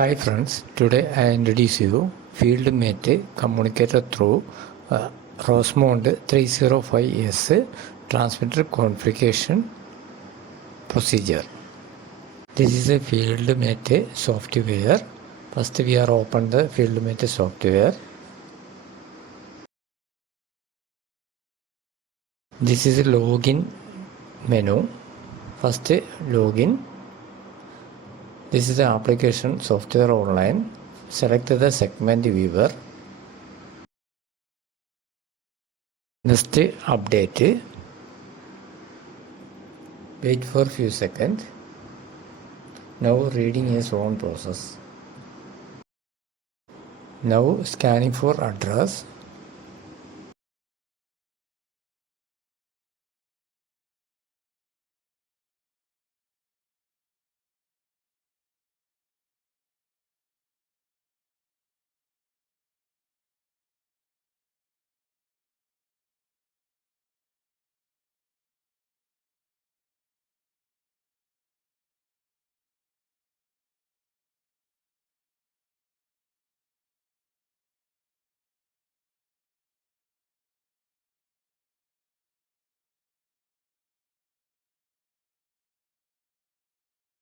Hi friends, today I introduce you FieldMate communicator through Rosemont 305S transmitter configuration procedure. This is a FieldMate software. First we are open the FieldMate software. This is a login menu. First login. This is the application software online. Select the segment viewer. Next update. Wait for few seconds. Now reading is on process. Now scanning for address.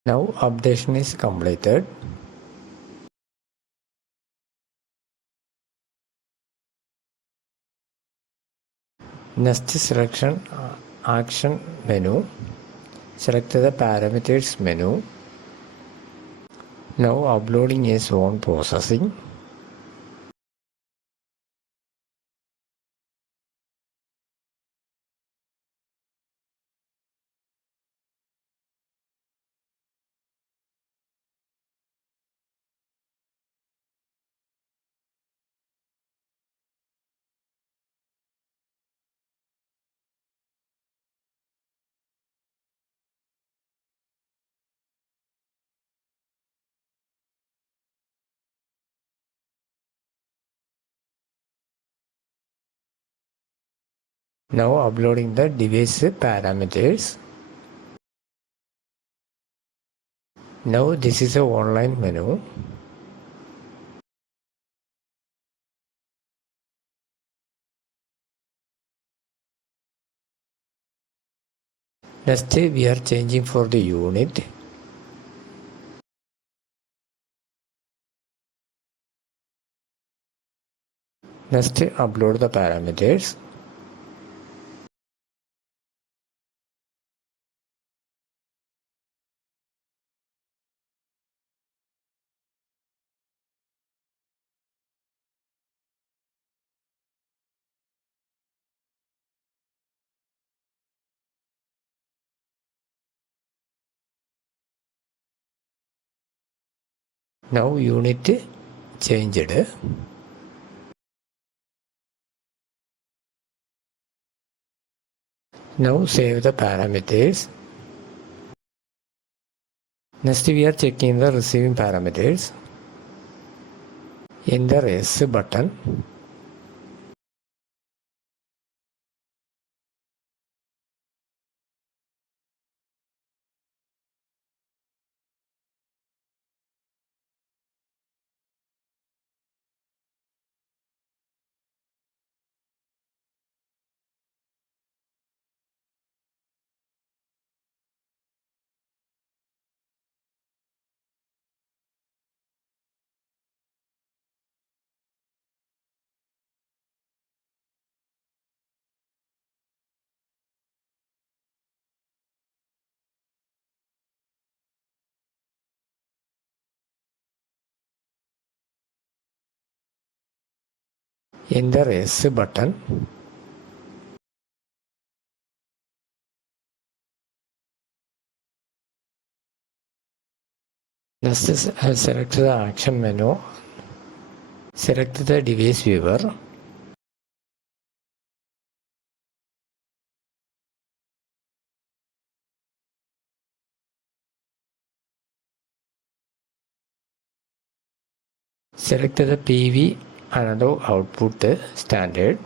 Now updation is completed. Next selection action menu. Select the parameters menu. Now uploading is on processing. Now uploading the device parameters. Now this is a online menu. Next we are changing for the unit. Next upload the parameters. Now unit changed. Now save the parameters. Next we are checking the receiving parameters. Enter S button. Enter S button. Next is select the action menu. Select the device viewer. Select the PV analog output standard.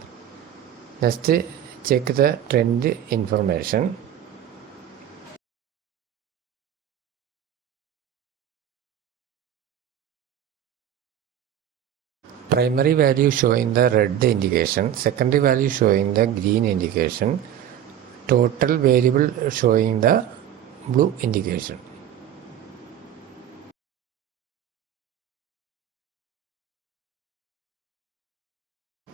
Next check the trend information. primary value showing the red indication, secondary value showing the green indication, total variable showing the blue indication.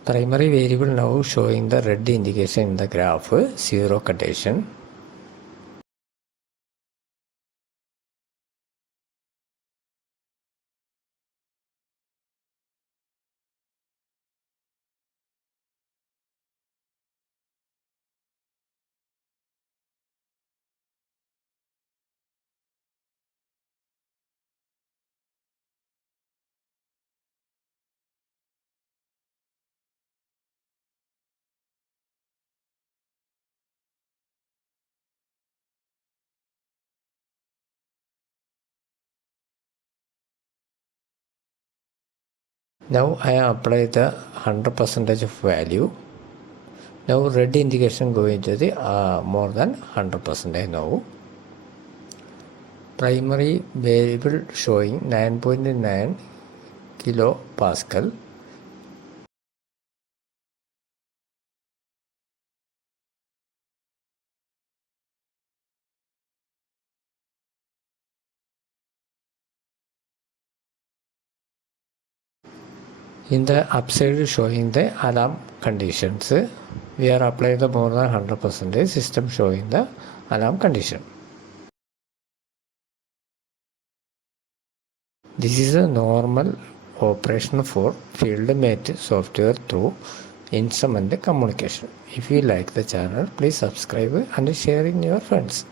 Primary variable now showing the red indication in the graph, zero condition. Now I apply the 100% of value. Now red indication going to the more than 100% now. Primary variable showing 9.9 kilopascal. In the upside showing the alarm conditions, we are applying the more than 100% system showing the alarm condition. This is a normal operation for FieldMate software through instrument communication. If you like the channel, please subscribe and share in your friends.